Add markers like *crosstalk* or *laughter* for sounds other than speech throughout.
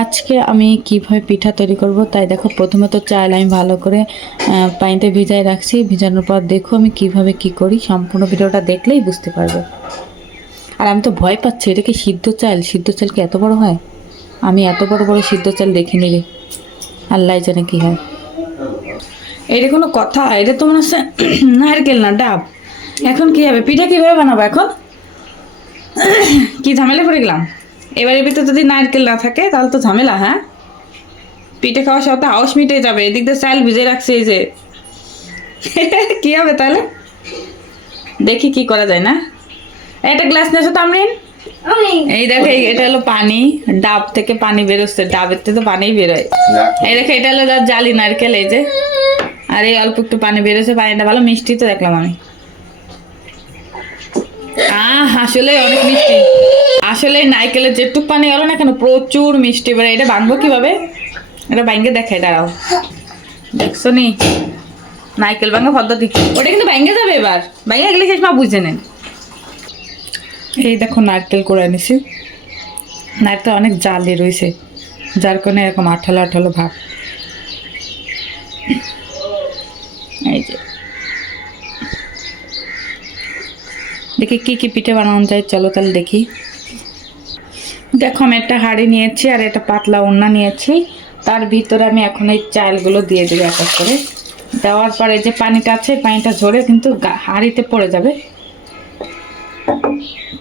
আজকে আমি কীভাবে পিঠা তৈরি করব তাই দেখো, প্রথমে তো চাল আমি ভালো করে পানিতে ভিজাই রাখছি। ভিজানোর পর দেখো আমি কীভাবে কি করি, সম্পূর্ণ ভিডিওটা দেখলেই বুঝতে পারবে। আর আমি তো ভয় পাচ্ছি, এটা কি সিদ্ধ চাল? সিদ্ধ চাল কি এত বড় হয়? আমি এত বড় বড় সিদ্ধ চাল দেখিনি রে আল্লাহ জানে কি হয়। এটা কোনো কথা, এটা তো মনে হচ্ছে নারকেল না, ডাব। এখন কি হবে? পিঠা কীভাবে বানাবো এখন? কি ঝামেলা পড়ে গেলাম? এবারে ভিতরে যদি নারকেল না থাকে তাহলে তো ঝামেলা হ্যাঁ? পিঠে খাওয়ার সাথে আউশ মিটে যাবে এদিক দিয়ে চাল ভিজে রাখছে এই যে। *laughs* কি হবে তাহলে? দেখি কি করা যায় না? একটা গ্লাস নিয়ে আসো তো আমরিন। এই দেখো এটা হলো পানি ডাব থেকে পানি বেরোচ্ছে ডাবের থেকে তো পানি বেরোয়। এই দেখো এটা হলো যার জালি নারকেল এই যে। আর এই অল্প একটু পানি বেরোচ্ছে পানিটা ভালো মিষ্টি তো দেখলাম আমি। আহ, আসলে অনেক মিষ্টি। আসলে নারকেলের যেটুক পানি গেল না কেন প্রচুর মিষ্টি বেড়ে এটা বাঁধবো কীভাবে? এটা ব্যাঙ্গে দেখে দাঁড়াও। দেখছ নি? নারকেল ভাঙা পদ্ধতি। ওটা কিন্তু ব্যাঙ্গে যাবে এবার। ব্যাঙ্গে গেলে শেষ মা বুঝে নেন। এই দেখো নারকেল করে এনেছি। নারকেল অনেক জালি রয়েছে, যার কারণে এরকম আঠালো আঠালো ভাব। এই যে। দেখি কি কি পিঠে বানানো যায়, চলো তাহলে দেখি। দেখো, আমি একটা হাঁড়ি নিয়েছি আর একটা পাতলা ওড়না নিয়েছি। তার ভিতরে আমি এখন এই চালগুলো দিয়ে দেবো এক করে। দেওয়ার পরে যে পানিটা আছে পানিটা ঝরে কিন্তু হাঁড়িতে পড়ে যাবে।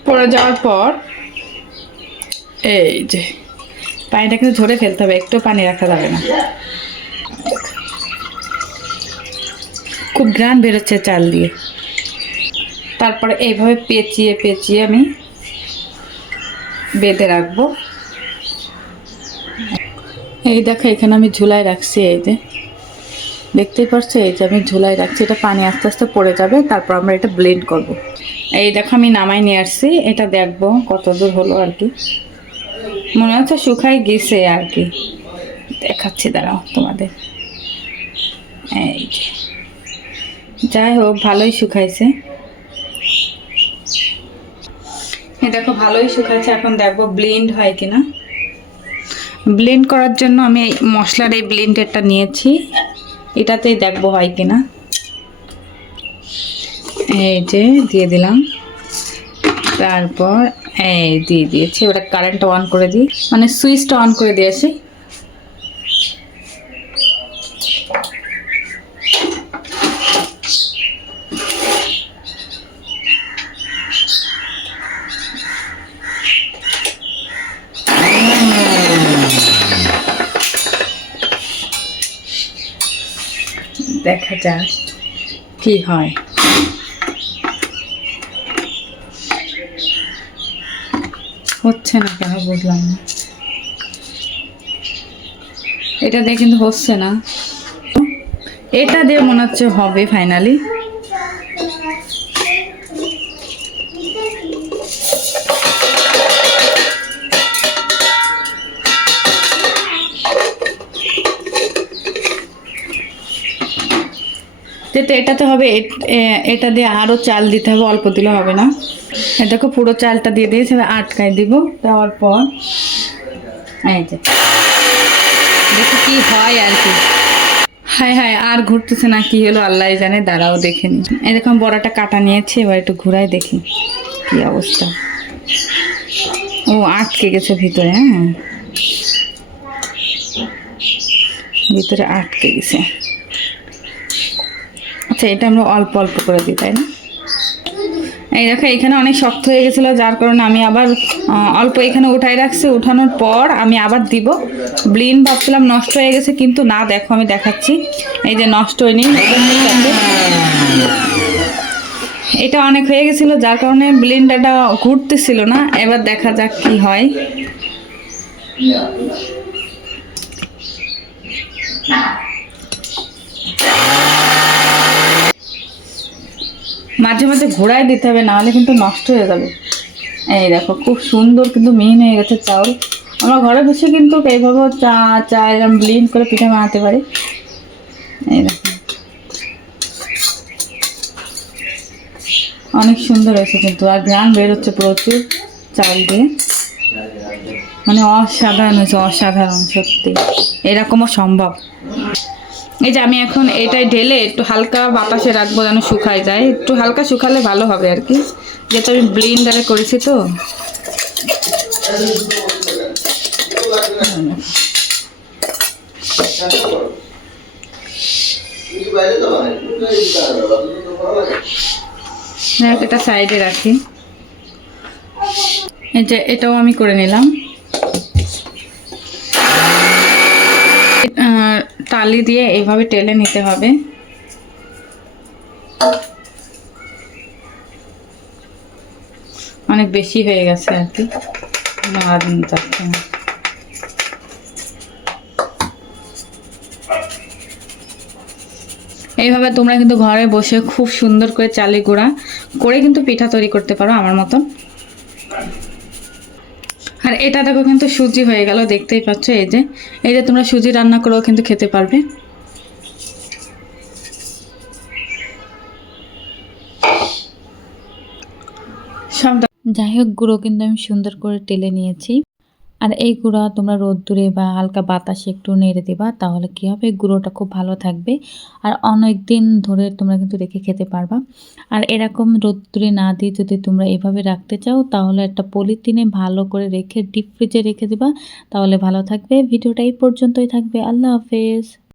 পড়ে যাওয়ার পর, এই যে, পানিটা কিন্তু ঝরে ফেলতে হবে, একটু পানি রাখা যাবে না। খুব গ্রান বেরোচ্ছে চাল দিয়ে। তারপরে এইভাবে পেঁচিয়ে পেঁচিয়ে আমি বেঁধে রাখব। এই দেখো, এখানে আমি ঝুলাই রাখছি, এই যে। দেখতেই পারছ এই যে আমি ঝুলাই রাখছি, এটা পানি আস্তে আস্তে পড়ে যাবে, তারপর আমরা এটা ব্লেন্ড করব। এই দেখো, আমি নামাই নিয়ে আসছি, এটা দেখব কত দূর হলো আর কি। মনে হচ্ছে শুকাই গেছে আর কি। দেখাচ্ছি, দাঁড়াও তোমাদের। এই যাই হোক, ভালোই শুকাইছে। দেখো, ভালোই শুকাচ্ছে। এখন দেখব ব্লেন্ড হয় কিনা। ব্লেন্ড করার জন্য আমি মশলার এই ব্লেন্ডারটা নিয়েছি। এটাতেই দেখব হয় কিনা। এই যে, দিয়ে দিলাম। তারপর, এই দিয়ে দিয়েছি। ওটা কারেন্ট অন করে দিই। মানে সুইচটা অন করে দিয়েছি। দেখা যাক কি হয়? হচ্ছে না কেন বুঝলাম না। এটা দিয়ে কিন্তু হচ্ছে না। এটা দিয়ে মনে হচ্ছে হবে ফাইনালি যেটা এটাতে হবে এটা দিয়ে আরও চাল দিতে হবে, অল্প দিলে হবে না। এ দেখো পুরো চালটা দিয়ে দিয়েছে আটকায় দিব দেওয়ার পর। এই যে। দেখি কি হয় আর কি। হায় হায়, আর ঘুরতেছে না, কি হলো আল্লাহ জানে, দাঁড়াও দেখে নি। এরকম বড়টা কাটা নিয়েছি, এবার একটু ঘুরাই দেখি কি অবস্থা। ও, আটকে গেছে ভিতরে হ্যাঁ। ভিতরে আটকে গেছে। আচ্ছা এটা আমরা অল্প অল্প করে দিই, তাই না? এই দেখো, এখানে অনেক শক্ত হয়ে গেছিল, যার কারণে আমি আবার অল্প এখানে উঠাই রাখছি। উঠানোর পর আমি আবার দিব। ব্লিন ভাবছিলাম নষ্ট হয়ে গেছে, কিন্তু না, দেখো, আমি দেখাচ্ছি। এই যে নষ্ট হয়নি এটা অনেক হয়ে গেছিল, যার কারণে ব্লিনটা ঘুরতেছিল না। এবার দেখা যাক কি হয়। মাঝে মাঝে ঘোড়ায় দিতে হবে, নাহলে কিন্তু নষ্ট হয়ে যাবে। এই দেখো, খুব সুন্দর কিন্তু মিহিন হয়ে গেছে চাউল। আমরা ঘরে বসে কিন্তু এইভাবে চা চা এরকম ব্লিন করে পিঠা বানাতে পারি। এই দেখো। অনেক সুন্দর হয়েছে কিন্তু, আর গ্রান বেরোচ্ছে প্রচুর চাল দিয়ে। মানে অসাধারণ হয়েছে, অসাধারণ, সত্যি। এরকমও সম্ভব। এই যে আমি এখন এটাই ঢেলে একটু হালকা বাতাসে রাখব যেন শুকায় যায়। একটু হালকা শুকালে ভালো হবে আর কি। যেহেতু আমি ব্লিন্ডারে করেছি তো। এটা সাইডে রাখি। যে এটাও আমি করে নিলাম আহ, টালি দিয়ে এইভাবে টেলে নিতে হবে। অনেক বেশি হয়ে গেছে আর কি। এইভাবে তোমরা কিন্তু ঘরে বসে খুব সুন্দর করে চালি গুঁড়া করে কিন্তু পিঠা তৈরি করতে পারো আমার মতন। আর এটা দেখো কিন্তু সুজি হয়ে গেল, দেখতেই পাচ্ছ এই যে। এই যে তোমরা সুজি রান্না করেও কিন্তু খেতে পারবে। সব যাই হোক, গুঁড়ো কিন্তু আমি সুন্দর করে টেলে নিয়েছি। আর এই গুঁড়া তোমরা রোদ্দুরে বা হালকা বাতাসে একটু নেড়ে দেবা, তাহলে কী হবে? গুঁড়োটা খুব ভালো থাকবে। আর অনেক দিন ধরে তোমরা কিন্তু রেখে খেতে পারবা। আর এরকম রোদ্দুরে না দিয়ে যদি তোমরা এভাবে রাখতে চাও, তাহলে একটা পলিথিনে ভালো করে রেখে, ডিপ ফ্রিজে রেখে দেবা, তাহলে ভালো থাকবে। ভিডিওটা এই পর্যন্তই থাকবে। আল্লাহ হাফেজ।